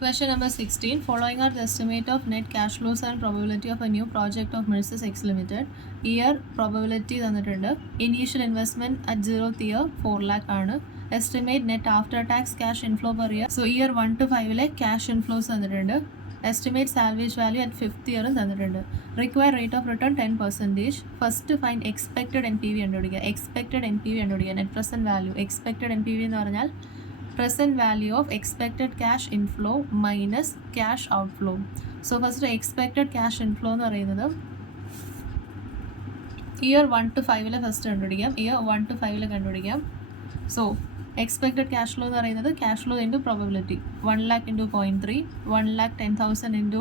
Question number 16. Following are the estimate of net cash flows and probability of a new project of Merces X Limited. Year probability തന്നിട്ടുണ്ട്. Initial investment at 0th year 4 lakh ആണ്. Estimate net after tax cash inflow per year. So year 1 to 5 cash inflows തന്നിട്ടുണ്ട്. Estimate salvage value at 5th year തന്നിട്ടുണ്ട്. Require rate of return 10%. First find expected NPV കണ്ടുപിടിക്കുക. Expected NPV കണ്ടുപിടിക്കുക. Net present value. Expected NPV എന്ന് പറഞ്ഞാൽ present value of expected cash inflow minus cash outflow. So first expected cash inflow എന്ന് പറയുന്നത് year 1 to 5 first കണ്ടുപിടിക്കാം. year 1 to 5 കണ്ടുപിടിക്കാം. So expected cash flow എന്ന് പറയുന്നത് cash flow into probability 1 lakh into 0.3, 1 lakh 10,000 into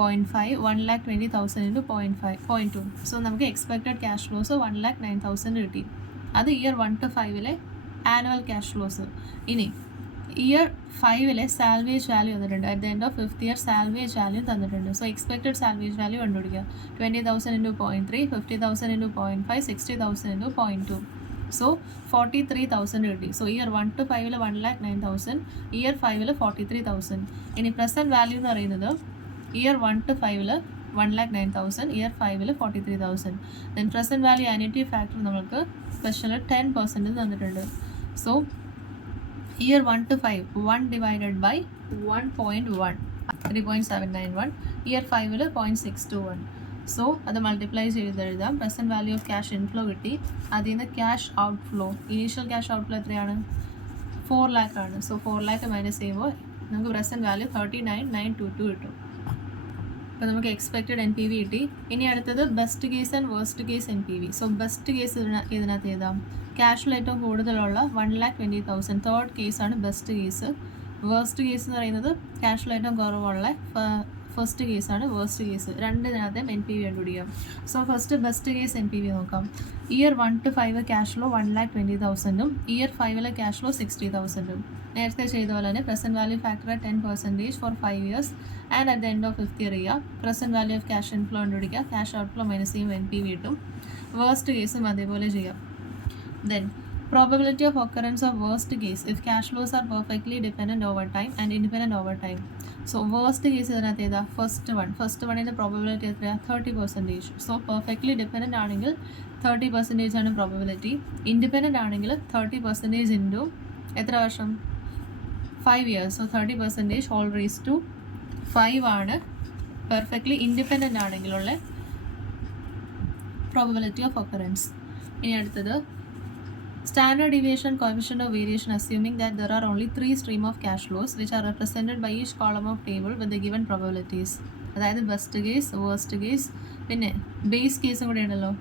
0.5, 1 lakh 20,000 into 0.2. So നമുക്ക് expected cash flows 1 lakh 9,000 കിട്ടി. അത് year 1 to 5 annual cash flows. ഇനി ഇയർ 5 സാൽവേജ് വാല്യൂ തന്നിട്ടുണ്ട്. At the end of 5th year salvage value തന്നിട്ടുണ്ട്. So expected salvage value കണ്ടുപിടിക്കുക. 20,000 into 0.3, 50,000 into 0.5, 60,000 into 0.2. So 43,000 കിട്ടി. So year 1 to 5 1 lakh 9,000, year 5 43,000. ഇനി present value എന്ന് പറയുന്നത് year 1 to 5 1 lakh 9,000, year 5 43,000. Then present value annuity factor നമുക്ക് special 10% തന്നിട്ടുണ്ട്. So year 1 to 5 1 divided by 1.1 3.791, year 5 0.621. So അത് multiply ചെയ്ത് എഴുതാം. Present value of cash inflow കിട്ടി. അതിൽ നിന്ന് cash outflow, initial cash outflow എത്രയാണ്? 4 lakh ആണ്. സോ 4 lakh മൈനസ് ചെയ്യുമ്പോൾ നമുക്ക് പ്രസൻറ്റ് വാല്യൂ 39,922 കിട്ടും. അപ്പോൾ നമുക്ക് എക്സ്പെക്റ്റഡ് എൻ പി വി കിട്ടി. ഇനി അടുത്തത് best case and worst case N P V. So best case ഇതിനകത്ത് എഴുതാം. ക്യാഷിൽ ഏറ്റവും കൂടുതലുള്ള 1,20,000 തേർഡ് കേസാണ് ബെസ്റ്റ് കേസ്. വേസ്റ്റ് കേസ് എന്ന് പറയുന്നത് ക്യാഷിൽ ഏറ്റവും കുറവുള്ള ഫസ്റ്റ് കേസാണ് വേസ്റ്റ് കേസ്. രണ്ടിനകത്തും എൻ പി വി കണ്ടുപിടിക്കാം. So first best case N P V നോക്കാം. Year 1 to 5 cash flow 1,20,000, year 5 cash flow 60,000. നേരത്തെ ചെയ്ത പോലെ തന്നെ present value factor 10% for 5 years and at the end of 5th year ചെയ്യുക. Present value of cash inflow കണ്ടുപിടിക്കുക. Cash outflow minus ചെയ്യുമ്പോൾ N P V കിട്ടും. Worst കേസും അതേപോലെ ചെയ്യാം. Then probability of occurrence of worst case if cash flows are perfectly dependent over time and independent over time. So worst case ഇതിനകത്ത് ഏതാ? First വണ്ണിൻ്റെ probability എത്രയാണ്? 30%. So perfectly dependent ആണെങ്കിൽ 30% ആണ് പ്രോബബിലിറ്റി. ഇൻഡിപെൻഡൻ്റ് ആണെങ്കിൽ 30% ഇൻറ്റു എത്ര വർഷം? 5 years. So 30% whole raised to 5 ആണ് പെർഫെക്റ്റ്ലി ഇൻഡിപെൻഡൻ്റ് ആണെങ്കിലുള്ള പ്രോബബിലിറ്റി ഓഫ് ഒക്കറൻസ്. ഇനി അടുത്തത് standard deviation coefficient of variation assuming that there are only 3 stream of cash flows which are represented by each column of table with the given probabilities. അതായത് best case, worst case, പിന്നെ base കേസും കൂടെ ഉണ്ടല്ലോ.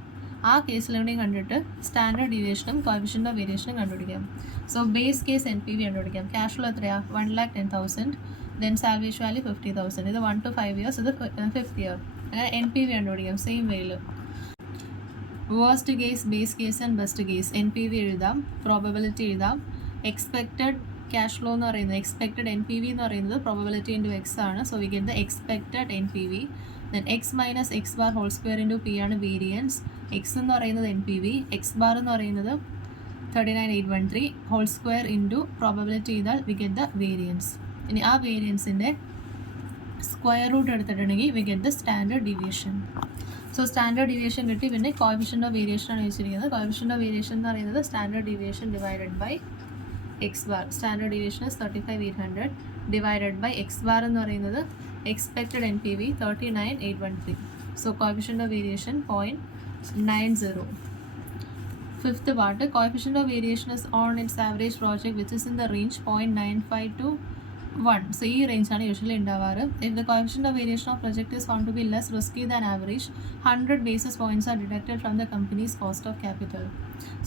ആ കേസിലൂടെയും കണ്ടിട്ട് standard ഡീവിയേഷനും coefficient of വേരിയേഷനും കണ്ടുപിടിക്കാം. So base case N P V കണ്ടുപിടിക്കാം. ക്യാഷ് ഫ്ലോ എത്രയാണ്? 1,10,000, ദെൻ സാൽവേജ് വാല്യൂ 50,000. ഇത് 1 to 5 years, ഇത് 5th ഇയർ. അങ്ങനെ എൻ പി വി കണ്ടുപിടിക്കാം സെയിം വേയിൽ. Worst case, base case and best case. N P V എഴുതാം, പ്രോബബിലിറ്റി എഴുതാം. എക്സ്പെക്റ്റഡ് ക്യാഷ് ഫ്ലോ എന്ന് പറയുന്നത്, എക്സ്പെക്റ്റഡ് എൻ പി വി എന്ന് പറയുന്നത് പ്രോബബിലിറ്റി ഇൻറ്റു എക്സ് ആണ്. So we get the expected N P V. Then X minus X bar whole square into P ആണ് variance. X എന്ന് പറയുന്നത് N P V, X bar എന്ന് പറയുന്നത് 39,813 whole square into probability ചെയ്താൽ V get the variance. ഇനി ആ വേരിയൻസിൻ്റെ square root എടുത്തിട്ടുണ്ടെങ്കിൽ V get the standard deviation. So standard deviation കിട്ടി. പിന്നെ കോഫിഷ്യൻ്റ് ഓഫ് വേരിയേഷൻ ആണ് വെച്ചിരിക്കുന്നത്. കോഫിഷ്യൻ്റ് ഓഫ് വേരിയേഷൻ എന്ന് പറയുന്നത് standard deviation divided by X bar. Standard deviation 35,800 divided by X bar എന്ന് പറയുന്നത് expected N P V 39,813. So coefficient of variation 0.90. Fifth part, coefficient of variation is on its average project which is in the range 0.95 to 1. So ഈ റേഞ്ചാണ് usually ഉണ്ടാവാറ്. If the coefficient of variation of project is found to be less risky than average, 100 basis points R deducted from the company's cost of capital.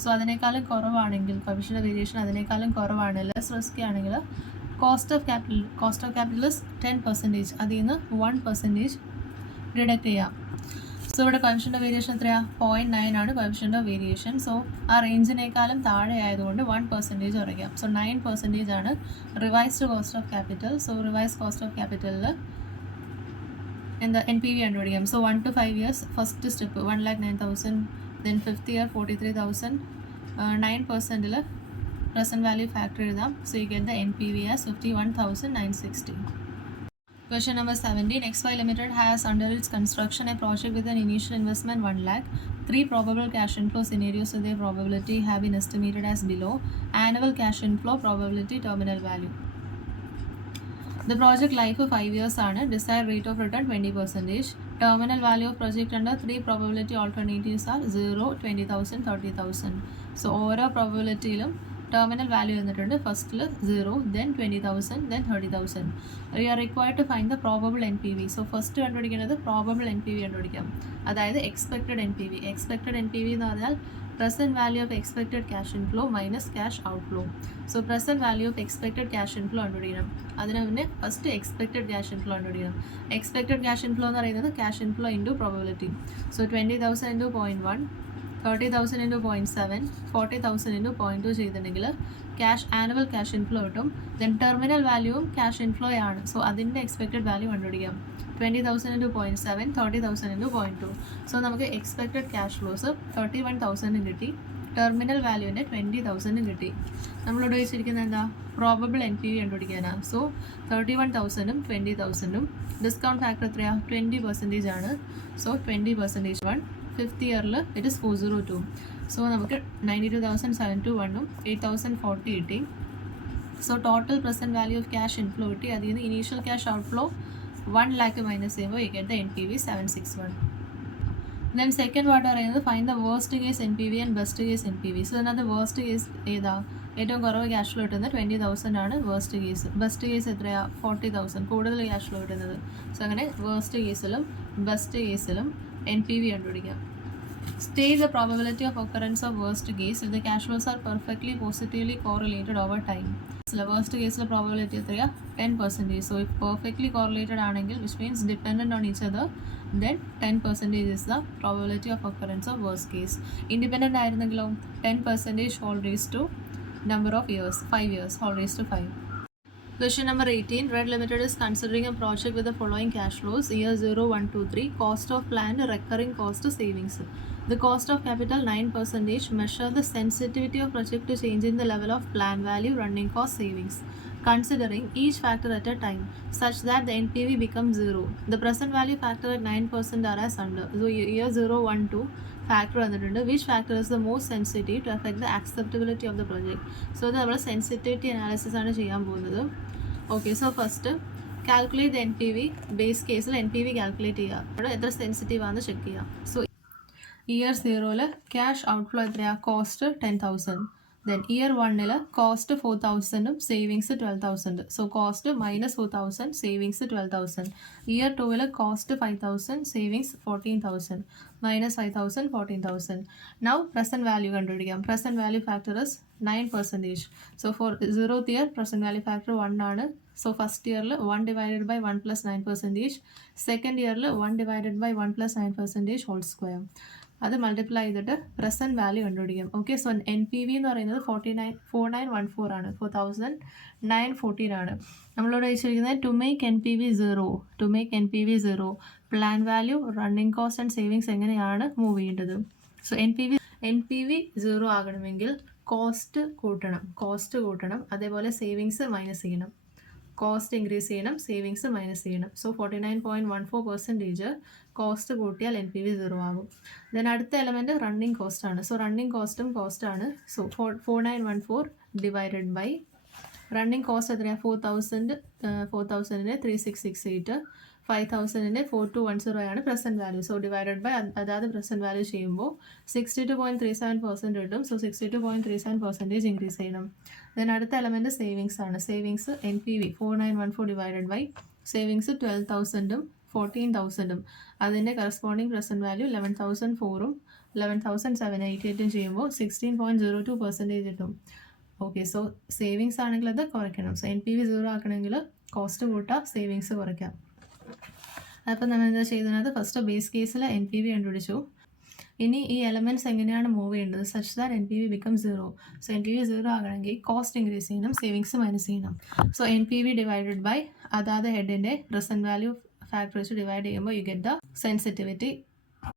So അതിനേക്കാളും കുറവാണെങ്കിൽ, coefficient of variation അതിനേക്കാളും കുറവാണ്, less risky ആണെങ്കിൽ cost of capital is 10%. അതിൽ നിന്ന് 1% deduct ചെയ്യാം. So ഇവിടെ coefficient of variation എത്രയാണ്? 0.9 ആണ് കോഫിഷ്യൻ്റ് ഓഫ് വേരിയേഷൻ. സോ ആ റേഞ്ചിനേക്കാളും താഴെ ആയതുകൊണ്ട് 1% കുറയ്ക്കാം. സോ 9% ആണ് revised cost of capital. So revised cost of ക്യാപിറ്റലിൽ എന്താ എൻ പി വി കണ്ടുപിടിക്കാം. So 1 to 5 years first step 1,09,000, then 5th year 43,000, 9%ൽ present value factor എഴുതാം. So you get the NPV as 51,960. Question number 17. XY Limited has under its construction a project with an initial investment 1 lakh. 3 probable cash inflow scenarios with their probability have been estimated as below. Annual cash inflow probability terminal value. The project life of 5 years ആണ്. Desired rate of return 20%. Terminal value of project under 3 probability alternatives are 0, 20,000, 30,000. So ഓരോ പ്രോബബിലിറ്റിയിലും terminal value വന്നിട്ടുണ്ട്. ഫസ്റ്റിൽ 0, then 20,000, then 30,000. You are required to find the probable NPV. So first കണ്ടുപിടിക്കുന്നത് probable NPV കണ്ടുപിടിക്കാം. അതായത് expected NPV. Expected NPV എന്ന് പറഞ്ഞാൽ present value of expected cash inflow minus cash outflow. So present value of expected cash inflow കണ്ടുപിടിക്കണം. അതിന് മുന്നേ first expected cash inflow കണ്ടുപിടിക്കണം. Expected cash inflow എന്ന് പറയുന്നത് cash inflow into probability. So 20,000 into 0.1, 30,000 into 0.7, 40,000 into 0.2 ചെയ്തിട്ടുണ്ടെങ്കിൽ annual cash inflow കിട്ടും. Then terminal വാല്യൂവും cash inflow ആണ്. So അതിൻ്റെ എക്സ്പെക്റ്റഡ് വാല്യൂ കണ്ടുപിടിക്കാം. 20,000 ഇൻറ്റു 0.7, 30,000 ഇൻറ്റു 0.2. സോ നമുക്ക് എക്സ്പെക്റ്റഡ് ക്യാഷ് ഫ്ലോസ് 31,000 കിട്ടി. ടെർമിനൽ വാല്യൂവിൻ്റെ 20,000 കിട്ടി. നമ്മളിവിടെ വെച്ചിരിക്കുന്നത് എന്താ? Probable NPV കണ്ടുപിടിക്കാനാണ്. So 31,000ഉം 20,000ഉം discount factor എത്രയാണ്? 20% ആണ്. സോ 20% 1. 5th ഇയറിൽ ഇറ്റ് ഇസ് 402. സോ നമുക്ക് 92,721ഉം 8,040 കിട്ടി. So total present value of cash inflow കിട്ടി. അതിൽ നിന്ന് initial cash outflow 1 lakh minus ചെയ്യുമ്പോൾ you get the NPV 761. Then second part പറയുന്നത് find the worst case NPV and best case NPV. So അതിനകത്ത് worst case ഏതാ? ഏറ്റവും കുറവ് cash flow കിട്ടുന്നത് 20,000 ആണ് വേർസ്റ്റ് കേസ്. ബെസ്റ്റ് കേസ് എത്രയാണ്? 40,000 കൂടുതൽ ക്യാഷ് ഫ്ലോ കിട്ടുന്നത്. സോ അങ്ങനെ വേർസ്റ്റ് കേസിലും ബെസ്റ്റ് കേസിലും NPV കണ്ടുപിടിക്കാം. State the probability of occurrence of worst case if the cash flows are perfectly positively correlated over time. Worst കേസിലെ പ്രോബബിലിറ്റി എത്രയാണ്? 10%. സോ ഇഫ് പെർഫെക്റ്റ്ലി കോറിലേറ്റഡ് ആണെങ്കിൽ which means dependent on each other, then 10% is the probability of occurrence of worst case. Independent ആയിരുന്നെങ്കിലോ 10% whole raised to number of years, 5 years, whole raised to 5. Question number 18. Red Limited is considering a project with the following cash flows: year 0, 1, 2, 3. Cost of planned recurring cost to savings. The cost of capital 9%. Measure the sensitivity of project to change in the level of plan value, running cost, savings, considering each factor at a time, such that the NPV becomes 0. The present value factor at 9% are as under. So year 0, 1, 2 factor വന്നിട്ടുണ്ട്. Which factor is the most sensitive to affect the acceptability of the project. So ഇത് നമ്മൾ sensitivity analysis ആണ് ചെയ്യാൻ പോകുന്നത്. Okay, so first calculate the NPV. Base കേസിൽ NPV calculate ചെയ്യുക. അവിടെ എത്ര സെൻസിറ്റീവ് ആണെന്ന് ചെക്ക് ചെയ്യുക. സോ ഇയർ 0 ക്യാഷ് ഔട്ട്ഫ്ലോ എത്രയാണ്? കോസ്റ്റ് 10,000. ദെൻ ഇയർ 1 കോസ്റ്റ് 4,000ഉം savings 12,000. So cost minus 4,000, savings 12,000. Year 2 cost 5,000, savings 14,000. minus 5,000, 14,000. Now present value കണ്ടുപിടിക്കാം. present value factor is 9%. So for 0th year present value factor 1 ആണ്. So first yearൽ 1 divided by 1 plus 9%. second yearൽ 1 divided by 1 plus 9% whole square. അത് multiply ചെയ്തിട്ട് present value കണ്ടുപിടിക്കാം. Okay, so NPV എന്ന് പറയുന്നത് 4914 ആണ്. 4,914 ആണ്. നമ്മളിവിടെ വെച്ചിരിക്കുന്നത് to make NPV 0 plan value, running cost and savings എങ്ങനെയാണ് മൂവ് ചെയ്യേണ്ടത്. സോ NPV 0 ആകണമെങ്കിൽ കോസ്റ്റ് കൂട്ടണം, അതേപോലെ സേവിങ്സ് മൈനസ് ചെയ്യണം. കോസ്റ്റ് ഇൻക്രീസ് ചെയ്യണം, സേവിങ്സ് മൈനസ് ചെയ്യണം. സോ 49.14% കോസ്റ്റ് കൂട്ടിയാൽ NPV 0 ആകും. ദെൻ അടുത്ത എലമെൻറ്റ് റണ്ണിങ് കോസ്റ്റ് ആണ്. സോ റണ്ണിങ് കോസ്റ്റും കോസ്റ്റാണ്. So 4914 divided by running cost എത്രയാണ്? 4,000ന് 3668, 5,000ന് 4210 ആണ് present value. So divided by അതായത് പ്രസൻറ്റ് വാല്യൂ ചെയ്യുമ്പോൾ 62.37% കിട്ടും. സോ 62.37% ഇൻക്രീസ് ചെയ്യണം. ദെൻ അടുത്ത എലമെൻറ്റ് സേവിങ്സ് ആണ്. Savings NPV 4914 divided by savings 12,000ഉം 14,000ഉം അതിൻ്റെ കറസ്പോണ്ടിങ് പ്രസൻറ്റ് വാല്യൂ 11,004ഉം 11,788 ചെയ്യുമ്പോൾ 16.02% കിട്ടും. ഓക്കെ, സോ സേവിങ്സ് ആണെങ്കിൽ അത് കുറയ്ക്കണം. സോ NPV 0 ആക്കണമെങ്കിൽ കോസ്റ്റ് കൂട്ടാം, സേവിങ്സ് കുറയ്ക്കാം. അപ്പോൾ നമ്മൾ എന്താ ചെയ്യുന്നത്? ഫസ്റ്റ് ബേസ് കേസിൽ NPV കണ്ടുപിടിച്ചു. ഇനി ഈ എലമെൻറ്റ്സ് എങ്ങനെയാണ് മൂവ് ചെയ്യേണ്ടത് such that NPV become 0. So NPV 0 ആകണമെങ്കിൽ കോസ്റ്റ് ഇൻക്രീസ് ചെയ്യണം, സേവിങ്സ് മൈനസ് ചെയ്യണം. സോ NPV ഡിവൈഡഡ് ബൈ അതാത് ഹെഡിൻ്റെ പ്രസൻറ്റ് വാല്യൂ ഫാക്ടർ വെച്ച് ഡിവൈഡ് ചെയ്യുമ്പോൾ യു ഗെറ്റ് ദ സെൻസിറ്റിവിറ്റി